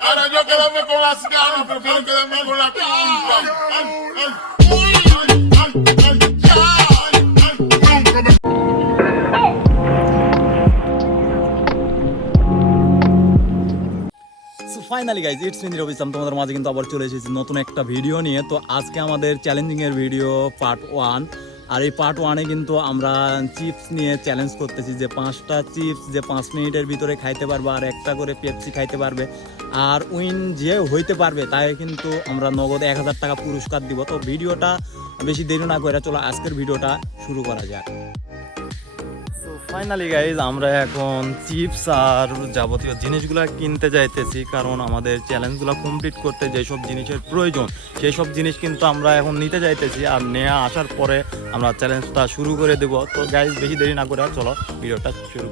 Ahora finally guys it's মিন্দির অভিষাম তোমাদের মাঝে কিন্তু আবার চলে এসেছি নতুন একটা ভিডিও নিয়ে। তো আজকে আমাদের চ্যালেঞ্জিংয়ের ভিডিও পার্ট ওয়ান আর এই পার্ট ওয়ানে কিন্তু আমরা চিপস নিয়ে চ্যালেঞ্জ করতেছি যে পাঁচটা চিপস যে পাঁচ মিনিটের ভিতরে খাইতে পারবে আর একটা করে পেপসি খাইতে পারবে। আর উইন যে হইতে পারবে, তাই কিন্তু আমরা নগদ এক হাজার টাকা পুরস্কার দিব। তো ভিডিওটা বেশি দেরি না করে চলো আজকের ভিডিওটা শুরু করা যাক। ফাইনালি গাইজ আমরা এখন চিপস আর যাবতীয় জিনিসগুলো কিনতে যাইতেছি, কারণ আমাদের চ্যালেঞ্জগুলো কমপ্লিট করতে যেসব জিনিসের প্রয়োজন সেই সব জিনিস কিন্তু আমরা এখন নিতে যাইতেছি আর নেওয়া আসার পরে আমরা চ্যালেঞ্জটা শুরু করে দেব। তো গাইজ বেশি দেরি না করে চলো, ভিডিওটা শুরু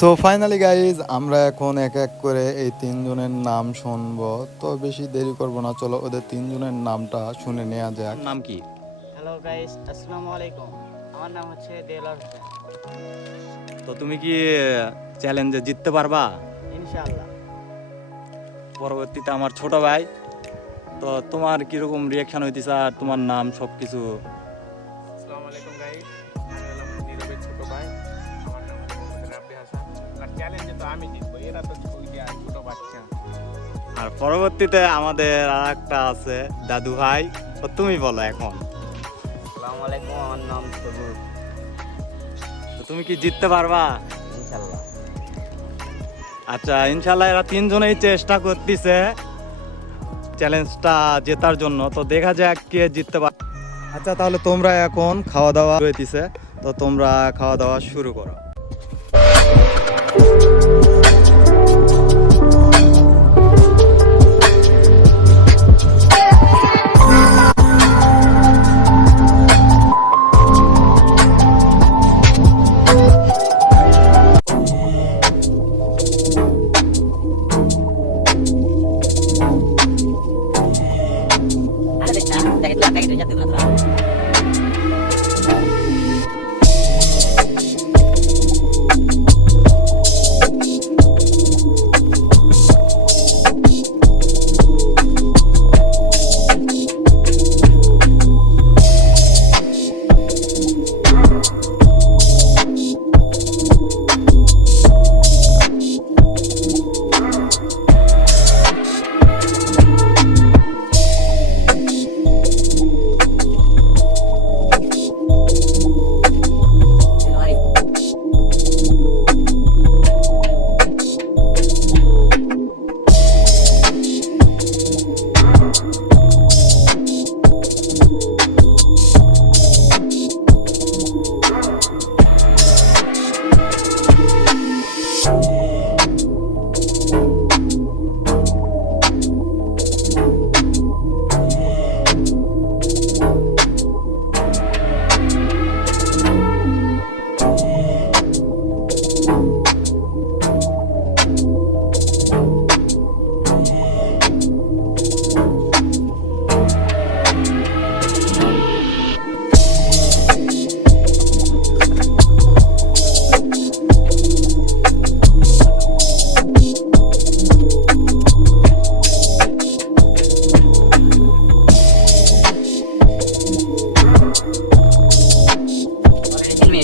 সো ফাইনালি গাইজ আমরা এখন এক এক করে এই তিনজনের নাম শুনব। তো বেশি দেরি করব না চলো ওদের তিনজনের নামটা শুনে নেওয়া যাক। নাম কি? হ্যালো গাইস আসসালামু আলাইকুম। আমার নাম হচ্ছে দেলার তো তুমি কি চ্যালেঞ্জে জিততে পারবা? ইনশাআল্লাহ। পরবর্তীতে আমার ছোট ভাই তো তোমার কীরকম রিয়াকশন হইতেছে আর তোমার নাম সব আমি জিতবো এরা তো আর ছোট বাচ্চা। আর পরবর্তীতে আমাদের আর একটা আছে দাদু ভাই তো তুমি বলো এখন। আসসালামু আলাইকুম আমার নাম সবুজ তো তুমি কি জিততে পারবা? ইনশাআল্লাহ আচ্ছা ইনশাল্লাহ এরা তিনজনেই চেষ্টা করতেছে চ্যালেঞ্জটা জেতার জন্য। তো দেখা যাক কে জিততে পার। আচ্ছা তাহলে তোমরা এখন খাওয়া দাওয়া হইতেছে তো তোমরা খাওয়া দাওয়া শুরু করো। না দেখে তুই দেখে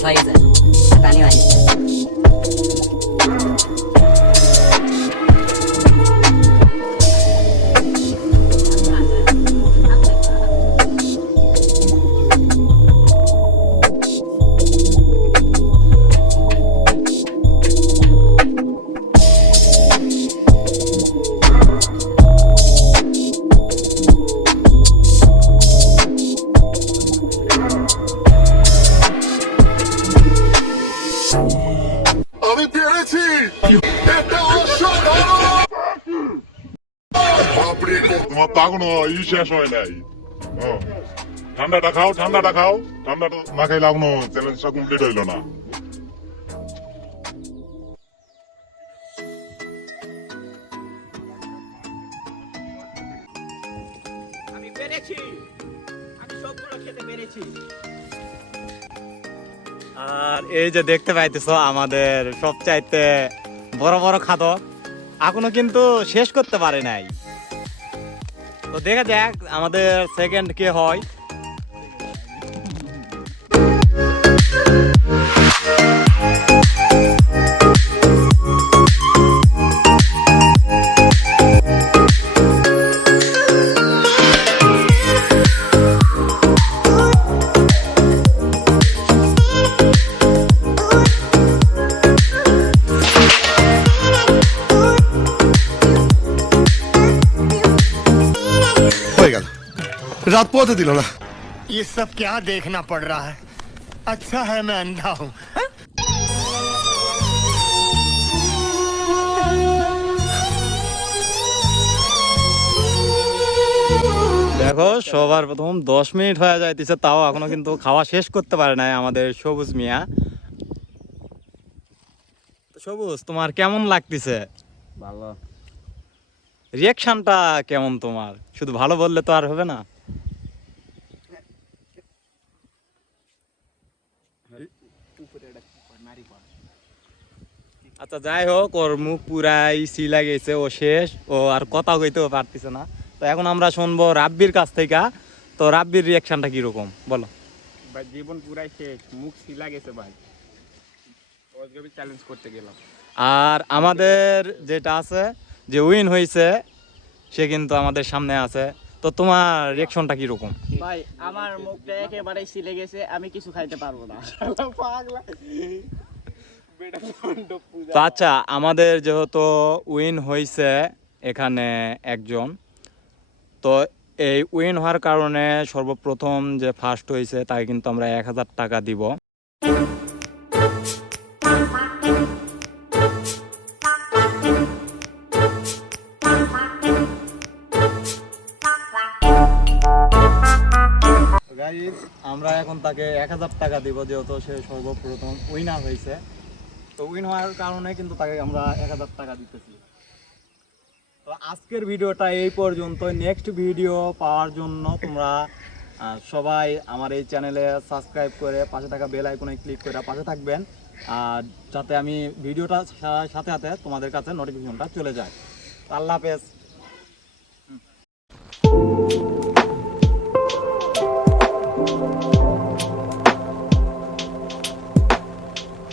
amazing তো এখনও ই শেষ হয় নাই। ঠান্ডাটা খাও ঠান্ডাটা খাও। ঠান্ডাটা না খাইলে এখনও চ্যালেঞ্জটা কমপ্লিট হইল না। আমি পেরেছি। আমি সবগুলো খেতে পেরেছি। আর এই যে দেখতে পাইতেছো আমাদের সবচাইতে বড় বড় খাদক এখনও কিন্তু শেষ করতে পারে নাই। তো দেখা যাক আমাদের সেকেন্ড কে হয়। রাত পথে দিল না ये सब क्या देखना पड़ रहा है अच्छा है मैं अंधा हूँ দেখো সবার প্রথম দশ মিনিট হয়ে যাইতেছে তাও এখনো কিন্তু খাওয়া শেষ করতে পারে নাই আমাদের সবুজ মিয়া তো সবুজ তোমার কেমন লাগতেছে ভালো রিয়াকশনটা কেমন তোমার শুধু ভালো বললে তো আর হবে না আচ্ছা যাই হোক ওর মুখ পুরাই সিলা গেছে ও শেষ। ও আর কথা কইতেও পারতেছে না। তো এখন আমরা শুনব রাব্বির কাছ থেকে। তো রাব্বির রিয়াকশনটা কীরকম? বলো। ভাই জীবন পুরাই শেষ। মুখ শিলা গেছে ভাই। চ্যালেঞ্জ করতে গেলাম। আর আমাদের যেটা আছে যে উইন হয়েছে সে কিন্তু আমাদের সামনে আছে। তো তোমার রিয়াকশনটা কীরকম? ভাই আমার মুখটা একেবারে সিলে গেছে আমি কিছু খাইতে পারব না। পাগলা। তো আচ্ছা আমাদের যেহেতু উইন হয়েছে এখানে একজন তো এই উইন হওয়ার কারণে সর্বপ্রথম যে ফার্স্ট হয়েছে তাকে কিন্তু আমরা এক হাজার টাকা দিব। তাকে এক হাজার টাকা দিব, যেহেতু সে সর্বপ্রথম উইনার হয়েছে। তো উইন হওয়ার কারণে কিন্তু তাকে আমরা এক হাজার টাকা দিতেছি। তো আজকের ভিডিওটা এই পর্যন্ত নেক্সট ভিডিও পাওয়ার জন্য তোমরা সবাই আমার এই চ্যানেলে সাবস্ক্রাইব করে পাশে থাকা বেল আইকনে ক্লিক করে পাশে থাকবেন। আর যাতে আমি ভিডিওটা সাথে সাথে তোমাদের কাছে নোটিফিকেশনটা চলে যায়। আল্লাহ হাফেজ।